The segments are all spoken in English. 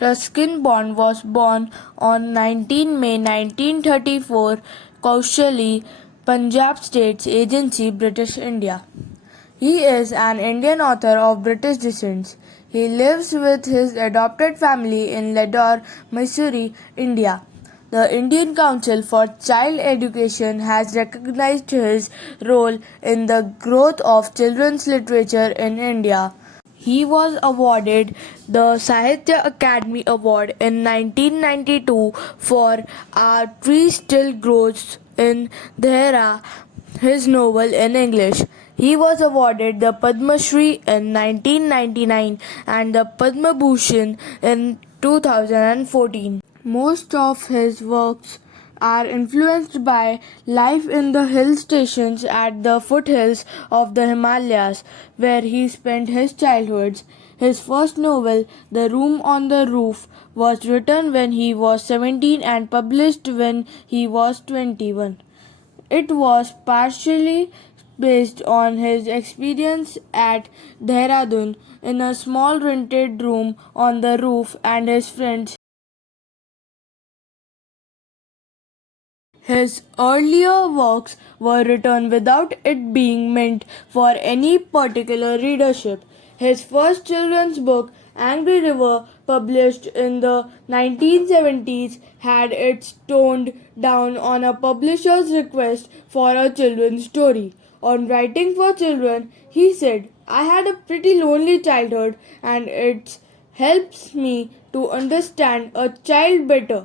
Ruskin Bond was born on 19 May 1934, Kaushali, Punjab State Agency, British India. He is an Indian author of British descent. He lives with his adopted family in Ladore, Mysore, India. The Indian Council for Child Education has recognized his role in the growth of children's literature in India. He was awarded the Sahitya Academy Award in 1992 for "A Tree Still Grows in Dhera", his novel in English. He was awarded the Padma Shri in 1999 and the Padma Bhushan in 2014. Most of his works are influenced by life in the hill stations at the foothills of the Himalayas, where he spent his childhood. His first novel, The Room on the Roof, was written when he was 17 and published when he was 21. It was partially based on his experience at Dehradun in a small rented room on the roof and his friends. His earlier works were written without it being meant for any particular readership. His first children's book, Angry River, published in the 1970s, had it toned down on a publisher's request for a children's story. On writing for children, he said, "I had a pretty lonely childhood and it helps me to understand a child better."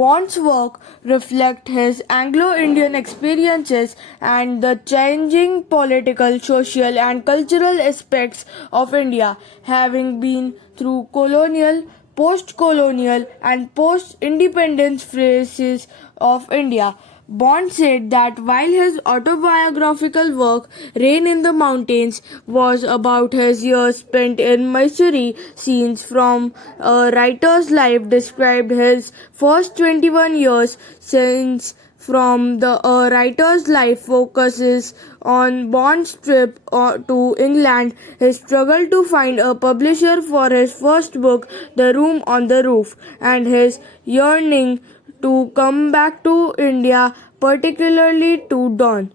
Bond's work reflects his Anglo-Indian experiences and the changing political, social and cultural aspects of India, having been through colonial, post-colonial and post-independence phases of India. Bond said that while his autobiographical work, Rain in the Mountains, was about his years spent in Mysore, scenes from a writer's life described his first 21 years. Scenes from the A Writer's Life focuses on Bond's trip to England, his struggle to find a publisher for his first book, The Room on the Roof, and his yearning to come back to India, particularly to Dawn.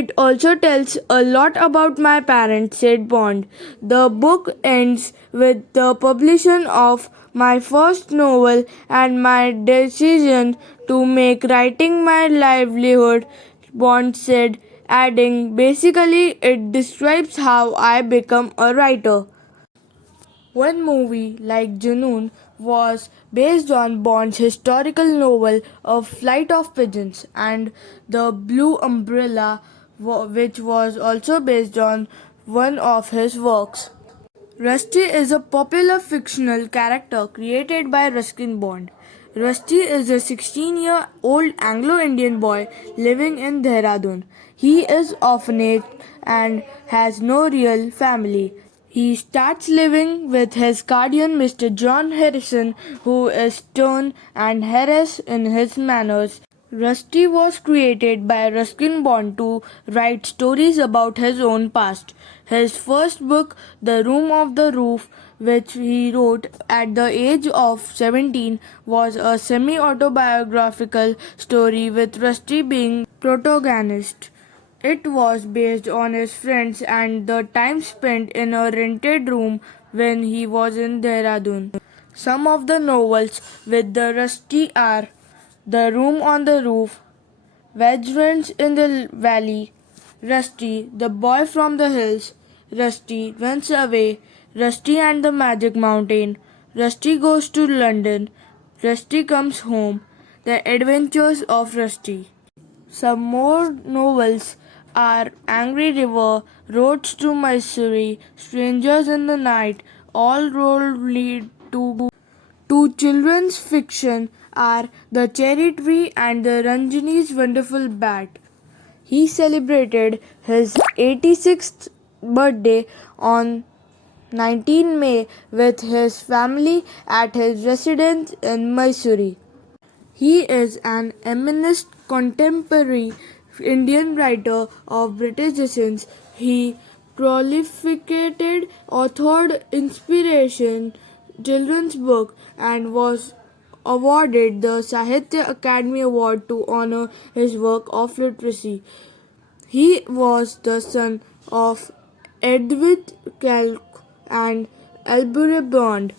"It also tells a lot about my parents," said Bond. "The book ends with the publication of my first novel and my decision to make writing my livelihood," Bond said, adding, "Basically, it describes how I become a writer." One movie, like Junoon, was based on Bond's historical novel A Flight of Pigeons, and The Blue Umbrella, which was also based on one of his works. Rusty is a popular fictional character created by Ruskin Bond. Rusty is a 16-year-old Anglo-Indian boy living in Dehradun. He is orphaned and has no real family. He starts living with his guardian, Mr. John Harrison, who is stern and harass in his manners. Rusty was created by Ruskin Bond to write stories about his own past. His first book, The Room on the Roof, which he wrote at the age of 17, was a semi-autobiographical story with Rusty being protagonist. It was based on his friends and the time spent in a rented room when he was in Dehradun. Some of the novels with the Rusty are The Room on the Roof, Vagrants in the Valley, Rusty, The Boy from the Hills, Rusty Runs Away, Rusty and the Magic Mountain, Rusty Goes to London, Rusty Comes Home, The Adventures of Rusty. Some more novels are Angry River, Roads to Mysore, Strangers in the Night. All roads lead to children's fiction are The Cherry Tree and the Ranjini's Wonderful Bat. He celebrated his 86th birthday on 19 May with his family at his residence in Mysore. He is an eminent contemporary Indian writer of British descent. He prolificated authored inspiration children's book and was awarded the Sahitya Academy Award to honor his work of literacy. He was the son of Edwin Calc and Elbure Bond.